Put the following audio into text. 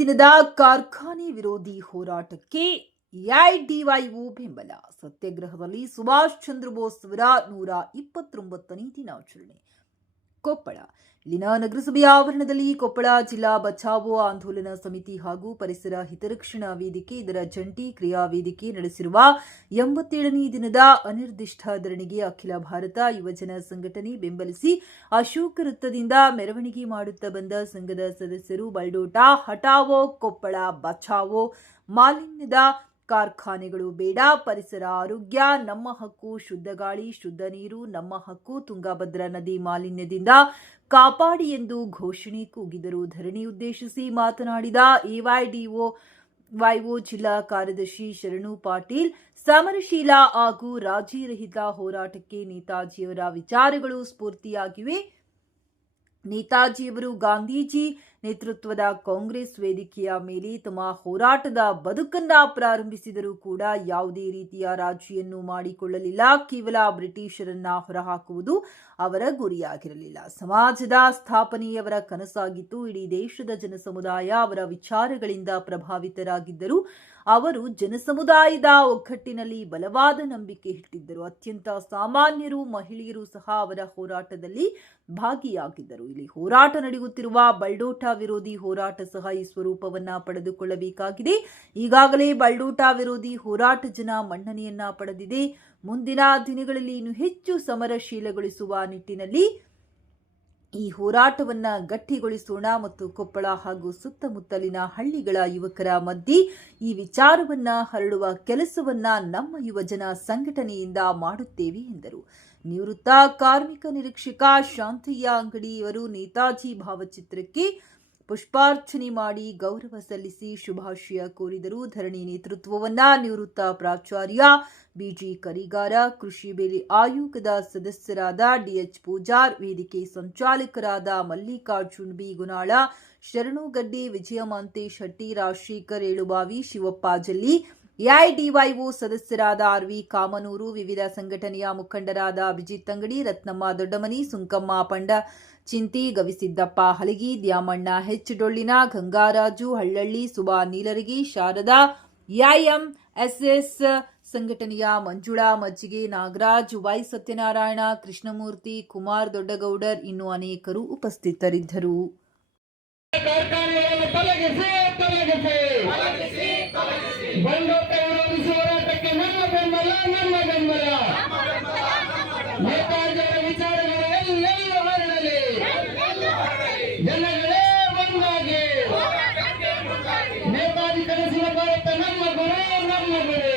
ದಿನದ ಕಾರ್ಖಾನೆ ವಿರೋಧಿ ಹೋರಾಟಕ್ಕೆ ಎಐಡಿವೈಒ ಬೆಂಬಲ. ಸತ್ಯಾಗ್ರಹದಲ್ಲಿ ಸುಭಾಷ್ ಚಂದ್ರ ಬೋಸ್ ಅವರ 129ನೇ ದಿನಾಚರಣೆ. ಕೊಪ್ಪಳ. ಇಲ್ಲಿನ ನಗರಸಭೆಯ ಆವರಣದಲ್ಲಿ ಕೊಪ್ಪಳ ಜಿಲ್ಲಾ ಬಚಾವೋ ಆಂದೋಲನ ಸಮಿತಿ ಹಾಗೂ ಪರಿಸರ ಹಿತರಕ್ಷಣಾ ವೇದಿಕೆ ಇದರ ಜಂಟಿ ಕ್ರಿಯಾ ವೇದಿಕೆ ನಡೆಸಿರುವ 87ನೇ ದಿನದ ಅನಿರ್ದಿಷ್ಟ ಧರಣಿಗೆ ಅಖಿಲ ಭಾರತ ಯುವಜನ ಸಂಘಟನೆ ಬೆಂಬಲಿಸಿ ಅಶೋಕ ವೃತ್ತದಿಂದ ಮೆರವಣಿಗೆ ಮಾಡುತ್ತಾ ಬಂದ ಸಂಘದ ಸದಸ್ಯರು ಬಲ್ಡೋಟ ಹಟಾವೋ ಕೊಪ್ಪಳ ಬಚಾವೋ, ಮಾಲಿನ್ಯದ ಕಾರ್ಖಾನೆಗಳು ಬೇಡ, ಪರಿಸರ ಆರೋಗ್ಯ ನಮ್ಮ ಹಕ್ಕು, ಶುದ್ಧ ಗಾಳಿ ಶುದ್ಧ ನೀರು ನಮ್ಮ ಹಕ್ಕು, ತುಂಗಭದ್ರಾ ನದಿ ಮಾಲಿನ್ಯದಿಂದ ಕಾಪಾಡಿ ಎಂದು ಘೋಷಣೆ ಕೂಗಿದರು. ಧರಣಿ ಉದ್ದೇಶಿಸಿ ಮಾತನಾಡಿದ ಎಐಡಿವೈಒ ಜಿಲ್ಲಾ ಕಾರ್ಯದರ್ಶಿ ಶರಣು ಪಾಟೀಲ್, ಸಮರಶೀಲ ಹಾಗೂ ರಾಜಿರಹಿತ ಹೋರಾಟಕ್ಕೆ ನೇತಾಜಿಯವರ ವಿಚಾರಗಳು ಸ್ಫೂರ್ತಿಯಾಗಿವೆ. ನೇತಾಜಿಯವರು ಗಾಂಧೀಜಿ ನೇತೃತ್ವದ ಕಾಂಗ್ರೆಸ್ ವೇದಿಕೆಯ ಮೇಲೆ ತಮ್ಮ ಹೋರಾಟದ ಬದುಕನ್ನ ಪ್ರಾರಂಭಿಸಿದರೂ ಕೂಡ ಯಾವುದೇ ರೀತಿಯ ರಾಜಿಯನ್ನು ಮಾಡಿಕೊಳ್ಳಲಿಲ್ಲ. ಕೇವಲ ಬ್ರಿಟಿಷರನ್ನ ಹೊರಹಾಕುವುದು ಅವರ ಗುರಿಯಾಗಿರಲಿಲ್ಲ. ಸಮಾಜದ ಸ್ಥಾಪನೆಯವರ ಕನಸಾಗಿತ್ತು. ಇಡೀ ದೇಶದ ಜನಸಮುದಾಯ ಅವರ ವಿಚಾರಗಳಿಂದ ಪ್ರಭಾವಿತರಾಗಿದ್ದರು. ಅವರು ಜನಸಮುದಾಯದ ಒಗ್ಗಟ್ಟಿನಲ್ಲಿ ಬಲವಾದ ನಂಬಿಕೆ ಇಟ್ಟಿದ್ದರು. ಅತ್ಯಂತ ಸಾಮಾನ್ಯರು, ಮಹಿಳೆಯರು ಸಹ ಅವರ ಹೋರಾಟದಲ್ಲಿ ಭಾಗಿಯಾಗಿದ್ದರು. ಇಲ್ಲಿ ಹೋರಾಟ ನಡೆಯುತ್ತಿರುವ ಬಲ್ಡೋಟ ವಿರೋಧಿ ಹೋರಾಟ ಸಹ ಈ ಸ್ವರೂಪವನ್ನ ಪಡೆದುಕೊಳ್ಳಬೇಕಾಗಿದೆ. ಈಗಾಗಲೇ ಬಲ್ಡೋಟ ವಿರೋಧಿ ಹೋರಾಟ ಜನ ಮನ್ನಣೆಯನ್ನ ಪಡೆದಿದೆ. ಮುಂದಿನ ದಿನಗಳಲ್ಲಿ ಇನ್ನೂ ಹೆಚ್ಚು ಸಮರಶೀಲಗೊಳಿಸುವ ನಿಟ್ಟಿನಲ್ಲಿ ಈ ಹೋರಾಟವನ್ನ ಗಟ್ಟಿಗೊಳಿಸೋಣ ಮತ್ತು ಕೊಪ್ಪಳ ಹಾಗೂ ಸುತ್ತಮುತ್ತಲಿನ ಹಳ್ಳಿಗಳ ಯುವಕರ ಮಧ್ಯೆ ಈ ವಿಚಾರವನ್ನ ಹರಡುವ ಕೆಲಸವನ್ನ ನಮ್ಮ ಯುವಜನ ಸಂಘಟನೆಯಿಂದ ಮಾಡುತ್ತೇವೆ ಎಂದರು. ನಿವೃತ್ತ ಕಾರ್ಮಿಕ ನಿರೀಕ್ಷಕ ಶಾಂತಯ್ಯ ಅಂಗಡಿಯವರು ನೇತಾಜಿ ಭಾವಚಿತ್ರಕ್ಕೆ ಪುಷ್ಪಾರ್ಚನೆ ಮಾಡಿ ಗೌರವ ಸಲ್ಲಿಸಿ ಶುಭಾಶಯ ಕೋರಿದರು. ಧರಣಿ ನೇತೃತ್ವವನ್ನ ನಿವೃತ್ತ ಪ್ರಾಚಾರ್ಯ ಬಿಜಿ ಕರಿಗಾರ, ಕೃಷಿ ಬೆಲೆ ಆಯೋಗದ ಸದಸ್ಯರಾದ ಡಿಎಚ್ ಪೂಜಾರ್, ವೇದಿಕೆ ಸಂಚಾಲಕರಾದ ಮಲ್ಲಿಕಾರ್ಜುನ್ ಬಿ ಗುನಾಳ, ಶರಣುಗಡ್ಡಿ, ವಿಜಯಮಾಂತೇಶ್ ಹಟ್ಟಿ, ರಾಜಶೇಖರ್ ಏಳುಬಾವಿ, ಶಿವಪ್ಪ ಜಲ್ಲಿ, ಎಐಡಿವೈಒ ಸದಸ್ಯರಾದ ಆರ್ವಿ ಕಾಮನೂರು, ವಿವಿಧ ಸಂಘಟನೆಯ ಮುಖಂಡರಾದ ಅಭಿಜಿತ್ ಅಂಗಡಿ, ರತ್ನಮ್ಮ ದೊಡ್ಡಮನಿ, ಸುಂಕಮ್ಮ ಪಂಡ ಚಿಂತಿ, ಗವಿಸಿದ್ದಪ್ಪ ಹಲಗಿ, ದ್ಯಾಮಣ್ಣ ಹೆಚ್ ಡೊಳ್ಳಿನ, ಗಂಗಾರಾಜು ಹಳ್ಳಳ್ಳಿ, ಸುಬಾ ನೀಲರಗಿ, ಶಾರದಾ, ಎಂಎಸ್ಎಸ್ ಸಂಘಟನೆಯ ಮಂಜುಳಾ ಮಜ್ಜಿಗೆ, ನಾಗರಾಜ್, ವೈ ಸತ್ಯನಾರಾಯಣ, ಕೃಷ್ಣಮೂರ್ತಿ, ಕುಮಾರ್ ದೊಡ್ಡಗೌಡರ್ ಇನ್ನೂ ಅನೇಕರು ಉಪಸ್ಥಿತರಿದ್ದರು. ಜನಗಳೇ ಒಂದಾಗಿ ನೇತಾಜಿ ಕನಸಿನ ಭಾರತ ನಮ್ಮ ಗುರು ನಮ್ಮ ಗುರು.